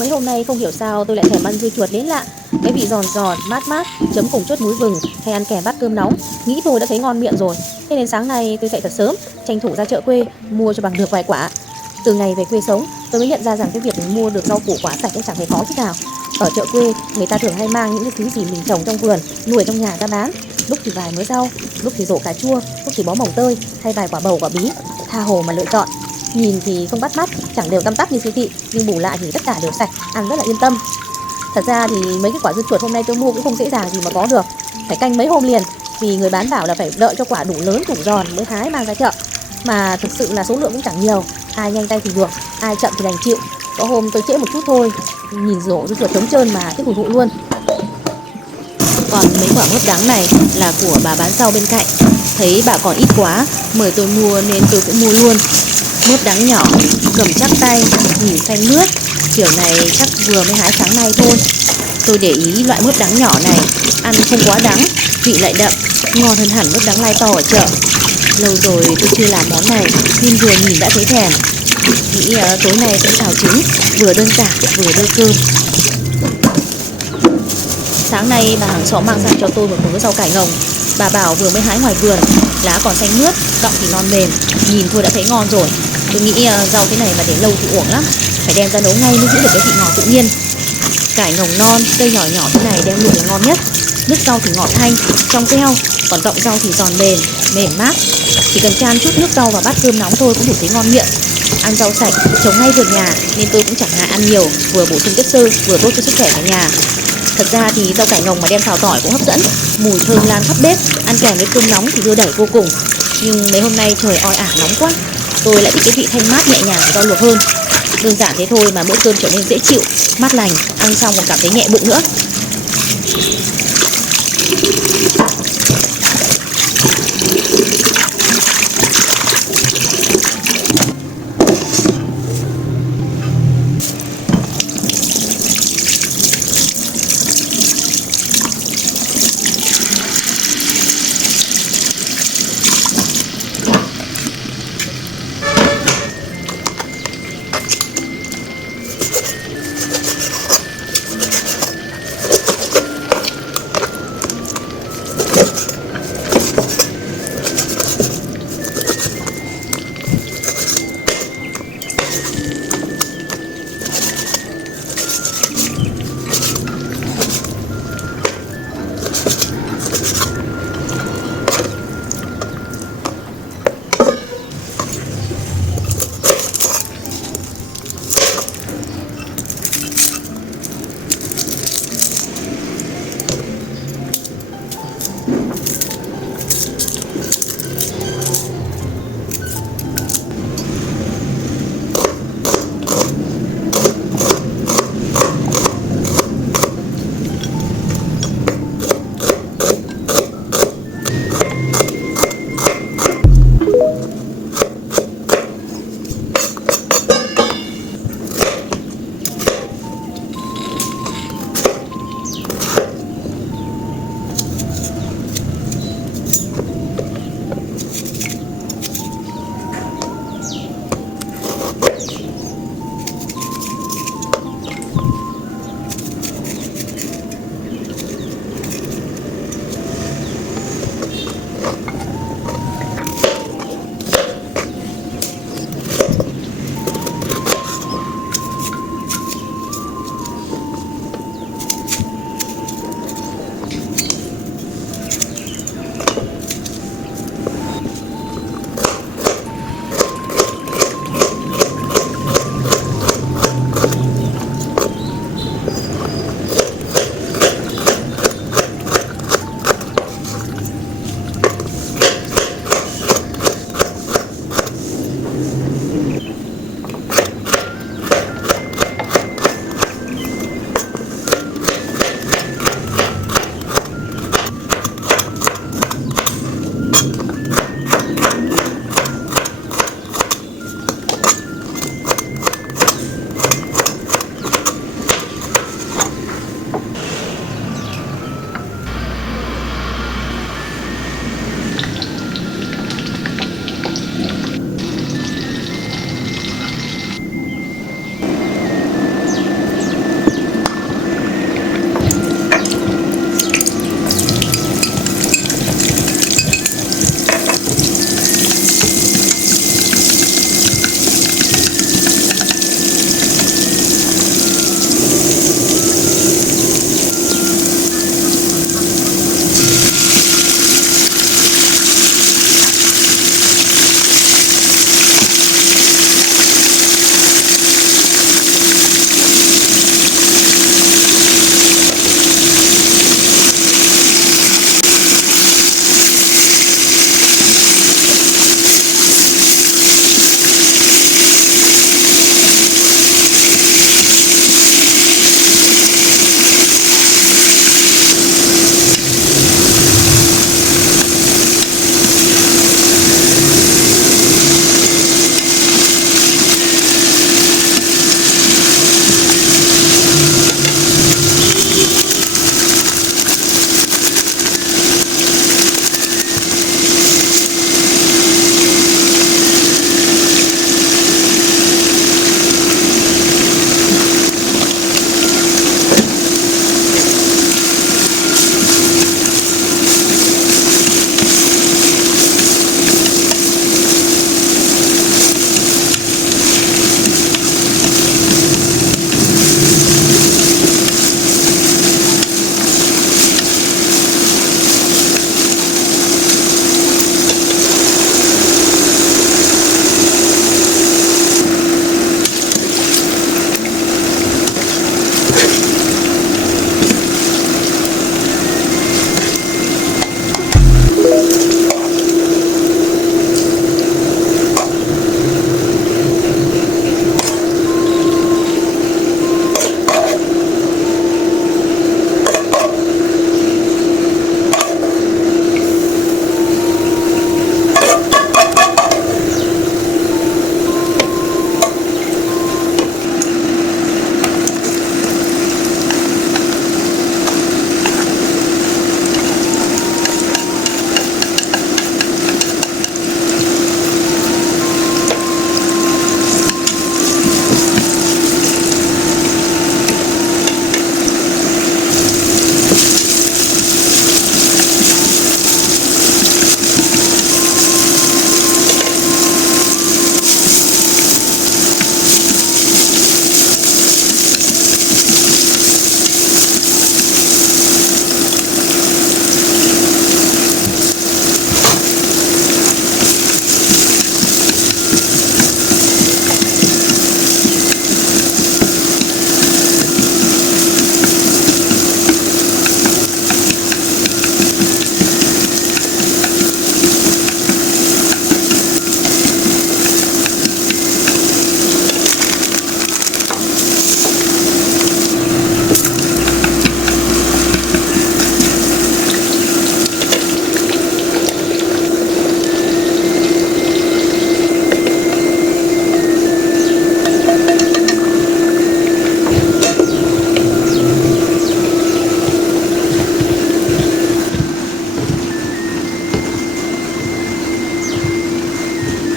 Mấy hôm nay không hiểu sao tôi lại thèm ăn dưa chuột đến lạ. Cái vị giòn giòn, mát mát, chấm cùng chốt muối vừng hay ăn kèm bát cơm nóng, nghĩ thôi đã thấy ngon miệng rồi. Thế nên sáng nay tôi dậy thật sớm, tranh thủ ra chợ quê mua cho bằng được vài quả. Từ ngày về quê sống, tôi mới nhận ra rằng cái việc mình mua được rau củ quả sạch cũng chẳng hề khó chút nào. Ở chợ quê, người ta thường hay mang những cái thứ gì mình trồng trong vườn, nuôi trong nhà ra bán. Lúc thì vài mớ rau, lúc thì rổ cà chua, lúc thì bó mồng tơi, hay vài quả bầu quả bí, tha hồ mà lựa chọn. Nhìn thì không bắt mắt, chẳng đều tăm tắp như siêu thị, nhưng bù lại thì tất cả đều sạch, ăn rất là yên tâm. Thật ra thì mấy cái quả dưa chuột hôm nay tôi mua cũng không dễ dàng gì mà có được, phải canh mấy hôm liền, vì người bán bảo là phải đợi cho quả đủ lớn đủ giòn mới hái mang ra chợ. Mà thực sự là số lượng cũng chẳng nhiều, ai nhanh tay thì được, ai chậm thì đành chịu. Có hôm tôi trễ một chút thôi, nhìn rổ dưa chuột trống trơn mà tiếc hụt hụi luôn. Còn mấy quả mướp đắng này là của bà bán rau bên cạnh, thấy bà còn ít quá mời tôi mua nên tôi cũng mua luôn. Mướp đắng nhỏ, cầm chắc tay, nhìn xanh mướt, kiểu này chắc vừa mới hái sáng nay thôi. Tôi để ý loại mướp đắng nhỏ này, ăn không quá đắng, vị lại đậm, ngon hơn hẳn mướp đắng lai to ở chợ. Lâu rồi tôi chưa làm món này nên vừa nhìn đã thấy thèm. Nghĩ tối nay tôi xào trứng, vừa đơn giản vừa đưa cơm. Sáng nay bà hàng xóm mang sang cho tôi một mớ rau cải ngồng. Bà bảo vừa mới hái ngoài vườn, lá còn xanh mướt, cọng thì non mềm, nhìn thôi đã thấy ngon rồi. Tôi nghĩ rau thế này mà để lâu thì uổng lắm, phải đem ra nấu ngay mới giữ được cái vị ngọt tự nhiên. Cải ngồng non, cây nhỏ nhỏ thế này đem luộc là ngon nhất. Nước rau thì ngọt thanh, trong veo, còn cọng rau thì giòn mềm, mềm mát. Chỉ cần chan chút nước rau vào bát cơm nóng thôi cũng đủ thấy ngon miệng. Ăn rau sạch, trồng ngay vườn nhà nên tôi cũng chẳng ngại ăn nhiều, vừa bổ sung chất xơ, vừa tốt cho sức khỏe cả nhà. Thật ra thì rau cải ngồng mà đem xào tỏi cũng hấp dẫn, mùi thơm lan khắp bếp, ăn kèm với cơm nóng thì đưa đẩy vô cùng. Nhưng mấy hôm nay trời oi ả nóng quá, tôi lại thích cái vị thanh mát nhẹ nhàng của rau luộc hơn. Đơn giản thế thôi mà bữa cơm trở nên dễ chịu, mát lành, ăn xong còn cảm thấy nhẹ bụng nữa.